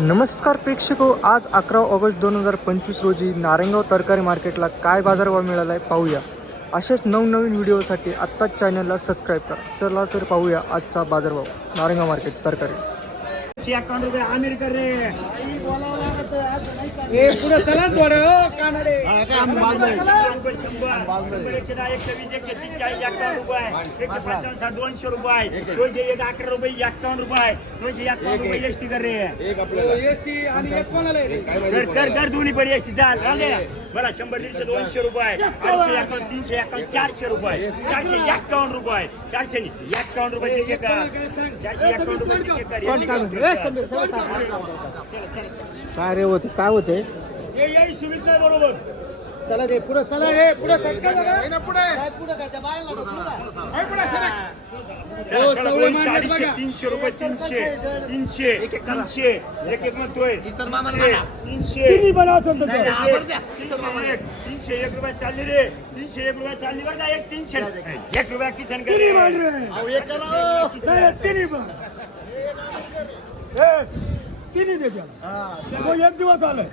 नमस्कार प्रेक्षको आज अकरा ऑगस्ट दोन हजार पंचवीस रोजी नारायणगाव तरकारी मार्केटला काय बाजारभाव मिळाला आहे पाहूया. असेच नवनवीन व्हिडिओसाठी आत्ताच चॅनलला सबस्क्राईब करा. चला तर पाहूया आजचा बाजारभाव. नारायणगाव मार्केट तरकारी. दोनशे रुपये. दोनशे एक अकरा रुपये एक्कावन्न रुपये. दोनशे एक्कावन्न रुपये एस टी कर रे एसटी आणि एक कोणाला आहे रे? कर कर दोन्ही पण एस टी चाल मला शंभर दीडशे दोनशे रुपये. अडीचशे एक्कावन्न तीनशे एक्कावन्न चारशे रुपये. चारशे एक्कावन्न रुपये. चारशे एक्कावन्न रुपये चारशे एक्कावन्न रुपये. काय रे होते? काय होते? बरोबर. चला रे पुढे चला पुढे हो, अडीचशे बघा. तीनशे रुपये तीनशे तीनशे तीनशे एक एक म्हणतोय. तीनशे तीनशे. एक तीनशे एक रुपये चालली रे. तीनशे एक रुपये चालली का एक तीनशे. एक रुपया किसान तिन्ही दे त्याला. तो एक दिवस आलाय.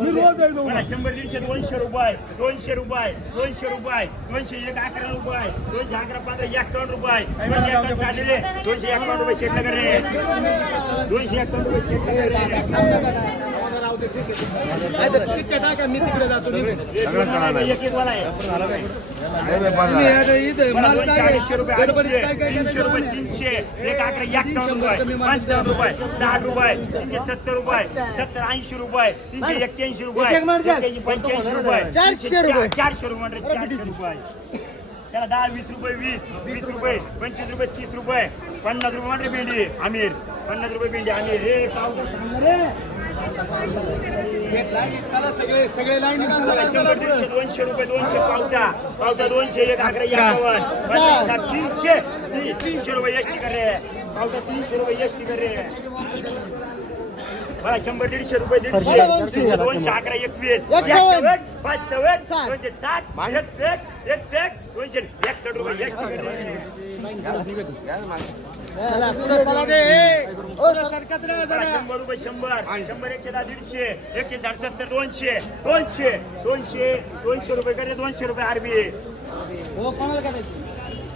मी रोज आहे मला शंभर दीडशे दोनशे रुपये दोनशे रुपये दोनशे रुपये दोनशे एक अकरा रुपये दोनशे अकरा पंधरा एकावन्न रुपये. दोनशे एकावन्न चालले दोनशे एकावन्न रुपये शेट दोनशे एकावन्न रुपये शेट नाही तर टाका मी तिकडे जातो तीनशे रुपये तीनशे एक अकरा एक्कावन्न रुपये पंचावन्न रुपये साठ रुपये तीनशे सत्तर रुपये सत्तर ऐंशी रुपये तीनशे एक्क्याऐंशी रुपये पंच्याऐंशी रुपये चारशे रुपये. चारशे रुपये चारशे रुपये त्याला दहा वीस रुपये वीस वीस रुपये पंचवीस रुपये तीस रुपये पन्नास रुपये म्हणजे भेंडी आमिर पन्नास रुपये भेंडी आमिर. हे सगळे सगळे दीडशे दोनशे रुपये दोनशे पावटा. पावटा दोनशे एक एकावन्न तीनशे तीनशे रुपये एसटी कर रे. पावटा तीनशे रुपये एसटी कर रे. मला शंभर दीडशे रुपये दीडशे. दोनशे अकरा एकवीस. पाच चव्वेच दोनशे साठ एकसष्ट एकसष्ट दोनशे एकसष्ट रुपये. शंभर रुपये शंभर. शंभर एकशे दहा दीडशे. एकशे साठ सत्तर दोनशे. दोनशे दोनशे दोनशे रुपये करे दोनशे रुपये आरबी. हो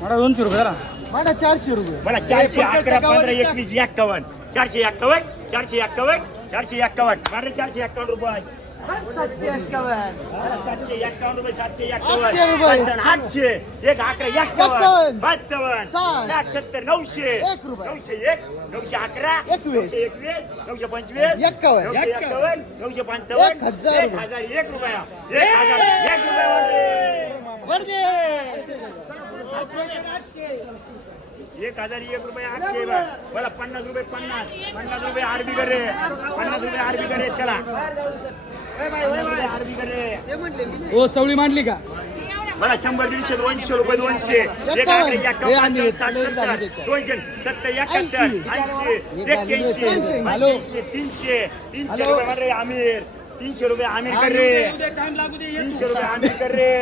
मला दोनशे रुपये मला चारशे रुपये. मला चारशे अकरा पंधरा? एकवीस एक्कावन्न. चारशे एक्कावन्न चारशे एक्कावन्न चारशे एक्कावन्न. मारे चारशे एक्कावन्न रुपये. सातशे एक्कावन्न. रुपये सातशे. एक्कावन्न. आठशे एक अकरा एक्कावन्न. साठ. साठ सत्तर नऊशे. एक रुपये. नऊशे एक नऊशे अकरा एकवीस. नऊशे एकवीस नऊशे पंचवीस एक्कावन्न. नऊशे एक्कावन्न. नऊशे पंचावन्न. एक हजार एक रुपया. एक हजार एक रुपया. एक हजार एक रुपये आठशे बा. मला पन्नास रुपये पन्नास. पन्नास रुपये आरबी करे पन्नास रुपये आरबी करे चला. आरबी करे हो चवळी मांडली का? मला शंभर दीडशे दोनशे रुपये दोनशे. एक आकडे सत्तर, दोनशे सत्तर एकाहत्तर ऐंशी. एक्क्याऐंशी. ऐंशी तीनशे तीनशे रुपये आमिर. तीनशे रुपये आमिर कर रे. तीनशे. रुपये आमिर कर रे.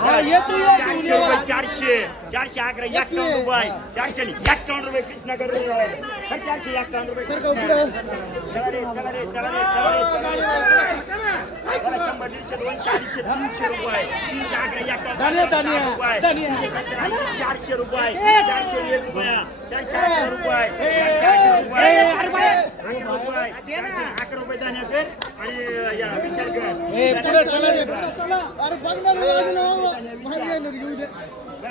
चारशे रुपये. चारशे चारशे. अकरा एक्कावन्न रुपये. चारशे नाही, एक्कावन्न रुपये कृष्णा कर रे हं, चारशे एक्कावन्न रुपये शंभर दीडशे दोनशे अडीचशे तीनशे रुपये. तीनशे अकरा एक्कावन्न रुपये. तीनशे सत्तर चारशे रुपये. चारशे एक रुपया. चारशे अकरा रुपये. चारशे अकरा रुपये. अकरा रुपये दाण्या कर आणि विशाल कर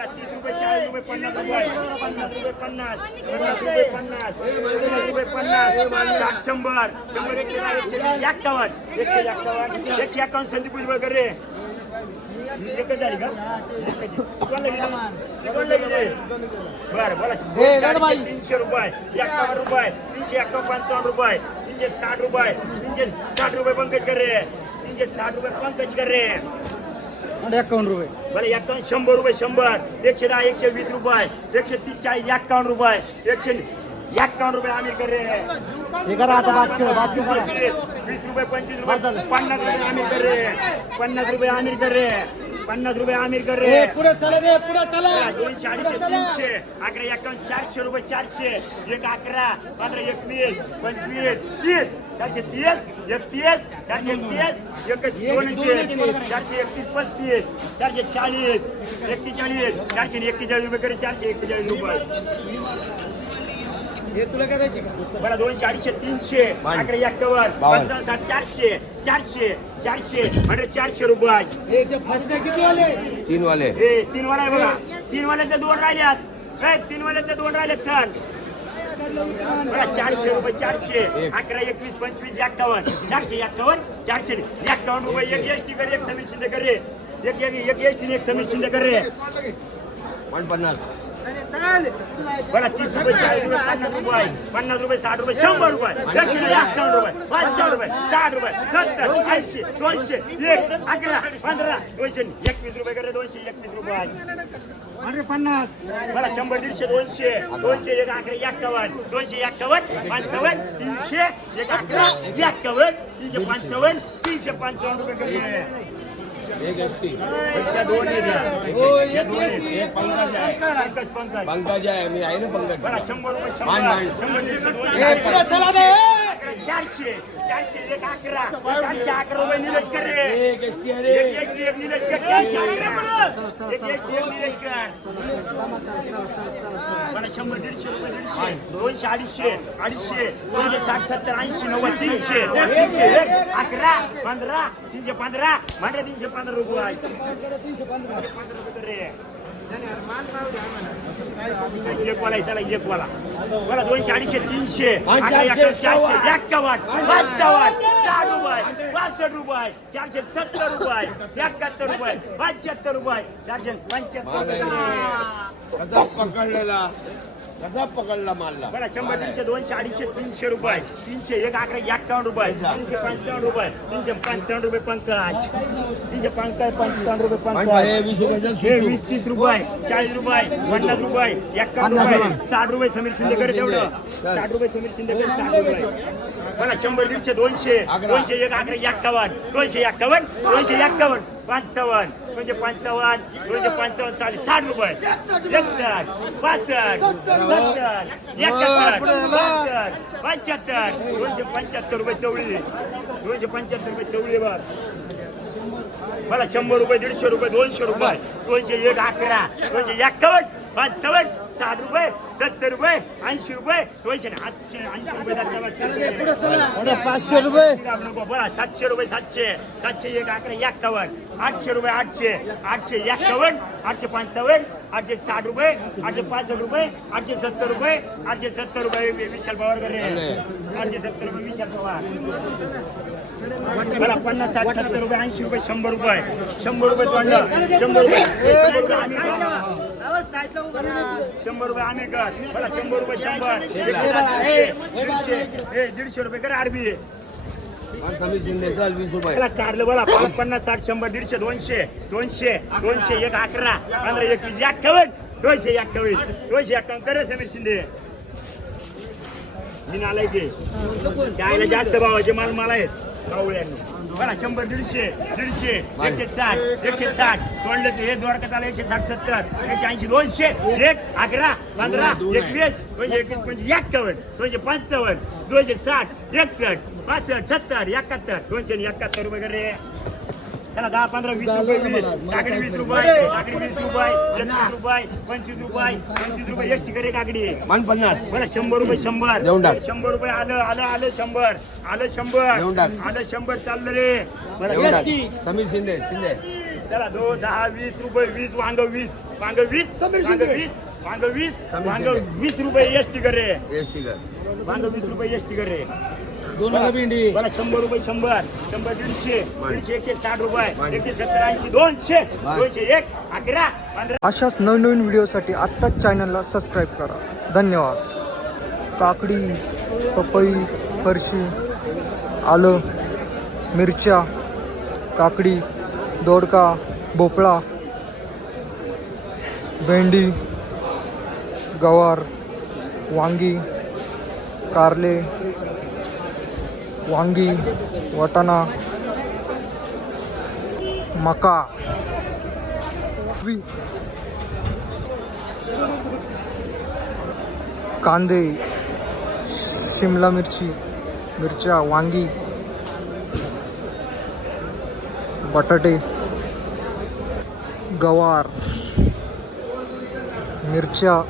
तीस रुपये चाळीस रुपये पन्नास रुपये पन्नास रुपये पन्नास पन्नास रुपये पन्नास पन्नास रुपये पन्नास साठ शंभर शंभर एकशे एक्कावन्न एकशे एक्कावन्न एकशे एक्कावन्न संदीप भुजबळ कर रे बरं बोला तीनशे रुपये. एक्कावन्न रुपये. तीनशे एक्कावन्न पंचावन्न रुपये. तीनशे साठ रुपये. तीनशे साठ रुपये पंकज कर. रे तीनशे साठ रुपये पंकज कर. रे एकावन्न रुपये. बरं एक्कावन्न शंभर रुपये शंभर. एकशे दहा एकशे वीस रुपये. एकशे तीस चाळीस एक्कावन्न रुपये. एकशे एक्कावन्न रुपये आमिर कर रे हे। करा आता पाच किलो पाच किलो करा. वीस रुपये पंचवीस रुपये पन्नास रुपये आमिर कर रे पन्नास रुपये आमिर कर रे पन्नास रुपये आमिर कर रे पुढे चला रे पुढे चला। दोनशे अडीचशे तीनशे अकरा एकावन्न चारशे रुपये चारशे एक अकरा पंधरा एकवीस पंचवीस तीस चारशे तीस एकतीस चारशे एकतीस एक दोनशे चारशे एकतीस पस्तीस चारशे चाळीस एक्केचाळीस चारशे एक्केचाळीस रुपये करे चारशे एक्केचाळीस रुपये. हे तुला करायचे का? बरं दोनशे अडीचशे तीनशे. अकरा एक्कावन्न पंचावन्न साठ चारशे चारशे चारशे म्हणजे चारशे रुपये. हे ते फटके किती वाले तीन वाले ए तीन वाला आहे बघा. तीन वाल्याचे दोन राहिल्यात. ए तीन वाल्याचे दोन राहिल्यात सर. बघा चारशे रुपये चारशे. अकरा एकवीस पंचवीस एक्कावन्न. चारशे एक्कावन्न चारशे. एक्कावन्न रुपये एक एस टी कर एक समीर शिंदे कर. रे एक एक एक एस टी एक समीर शिंदे कर. रे वन पन्नास. बघा तीस रुपये चाळीस रुपये पन्नास रुपये. पन्नास रुपये साठ रुपये शंभर रुपये. एकशे एक्कावन्न रुपये. पंचावन्न रुपये साठ रुपये सत्तर ऐंशी दोनशे एक अकरा पंधरा दोनशे एकवीस रुपये करे दोनशे एकवीस रुपये. पन्नास. मला शंभर दीडशे दोनशे दोनशे एक अकरा एक्कावन्न दोनशे एक्कावन्न पंचावन्न तीनशे एक अकरा एक्कावन्न तीनशे पंचावन्न तीनशे पंचावन्न रुपये पंकज आहे. मी आहे ना पंकज. शंभर चारशे चारशे एक अकरा चारशे अकरा रुपये निलेश कर रे. एक एस टी आहे एक रे एसटी एक निलेश कर. चारशे अकरा एक एसटी एक निलेश कर. मला शंभर दीडशे रुपये दीडशे. दोनशे अडीचशे अडीचशे दोनशे साठ सत्तर ऐंशी नव्वद तीनशे तीनशे एक अकरा पंधरा तीनशे पंधरा म्हणजे तीनशे पंधरा रुपये. तीनशे पंधरा रुपये कर रे. एक वाला त्याला एक वाला. मला दोनशे अडीचशे तीनशे चारशे एक्कावन्न पंचावन्न साठ रुपये पासष्ट रुपये चारशे सत्तर रुपये एकाहत्तर रुपये पंच्याहत्तर रुपये चारशे पंच्याहत्तर पकडलेला. कसा पकडला मारला बरं शंभर तीनशे दोनशे अडीचशे तीनशे रुपये. तीनशे एक अकरा एक्कावन्न रुपये. तीनशे पंचावन्न रुपये. तीनशे पंचावन्न रुपये पंकज. तीनशे पंकज पंचावन्न रुपये हे वीस तीस रुपये चाळीस रुपये पन्नास रुपये एक्कावन्न रुपये साठ रुपये समीर शिंदेकडे तेवढं. साठ रुपये समीर शिंदेकडे साठ रुपये. मला शंभर दीडशे दोनशे दोनशे एक अकरा एक्कावन्न. दोनशे एक्कावन्न दोनशे एक्कावन्न. पंचावन्न दोनशे पंचावन्न दोनशे पंचावन्न चाळीस साठ रुपये. एकसष्ट पासष्ट सत्तर एकाहत्तर बहात्तर पंच्याहत्तर दोनशे पंच्याहत्तर रुपये चवळी. दोनशे पंच्याहत्तर रुपये चवळी बघ. मला शंभर रुपये दीडशे रुपये दोनशे रुपये दोनशे एक अकरा दोनशे एक्कावन्न पंचावन्न साठ रुपये सत्तर रुपये ऐंशी रुपये दोनशे आठशे ऐंशी रुपये पाचशे रुपये. बरं सातशे रुपये सातशे. सातशे एक अकरा एक्कावन्न. आठशे रुपये आठशे. आठशे एक्कावन्न आठशे पंचावन्न आठशे साठ रुपये आठशे पासष्ट रुपये आठशे सत्तर रुपये आठशे सत्तर रुपये विशाल पवार करे. आठशे सत्तर रुपये विशाल पवार. मला पन्नास साठ सत्तर रुपये ऐंशी रुपये शंभर रुपये. शंभर रुपये शंभर रुपये. शंभर रुपये आम्ही शंभर रुपये आम्ही कर मला शंभर रुपये शंभर. दीडशे. ए, दीडशे. रुपये कर आरबी. काढलं बोला पाच पन्नास साठ शंभर दीडशे दोनशे दोनशे दोनशे एक अकरा पंधरा एकवीस एक्कावन्न दोनशे एक्कावीस दोनशे एक्कावन्न. करे समीर शिंदे. मी नालाय ते त्याला जास्त भावाचे माल मला आहेत. बघा शंभर दीडशे दीडशे एकशे साठ एकशे साठ. तोडले ते हे द्वारकात आलं एकशे साठ सत्तर एकशे ऐंशी दोनशे एक अकरा पंधरा एकवीस दोनशे एकवीस पंचवीस एक्कावन्न दोनशे पंचावन्न दोनशे साठ एकसष्ट पासष्ट सत्तर एकाहत्तर दोनशे एकाहत्तर करे त्याला दहा पंधरा वीस रुपये वीस काकडी वीस रुपये काकडी वीस रुपये एकवीस रुपये पंचवीस रुपये पंचवीस रुपये एस टी करे काकडी. वन पन्नास. बरं शंभर रुपये शंभर. शंभर रुपये आलं आलं आलं शंभर. आलं शंभर. आलं शंभर चाललं रे. बरं. समीर शिंदे शिंदे. चला दो दहा वीस रुपये वीस वांग वीस. वांग वीस समीर वांग शिंदे. वीस वांग वीस वांग. वीस रुपये एस टी करे. एस टी कर. वांग वीस रुपये एस टी करे. दोन भेंडी मला शंभर रुपये शंभर. शंभर दीडशे. दीडशे एकशे साठ रुपये. एकशे सत्तर ऐंशी दोनशे. दोनशे एक अकरा पंधरा. अशाच नवनवीन व्हिडिओसाठी आत्ताच चॅनलला सबस्क्राईब करा. धन्यवाद. काकडी पपई फरशी आलं मिरच्या काकडी दोडका भोपळा भेंडी गवार वांगी कारले वांगी वाटाणा मका कांदे शिमला मिरची मिरच्या वांगी बटाटे गवार मिरच्या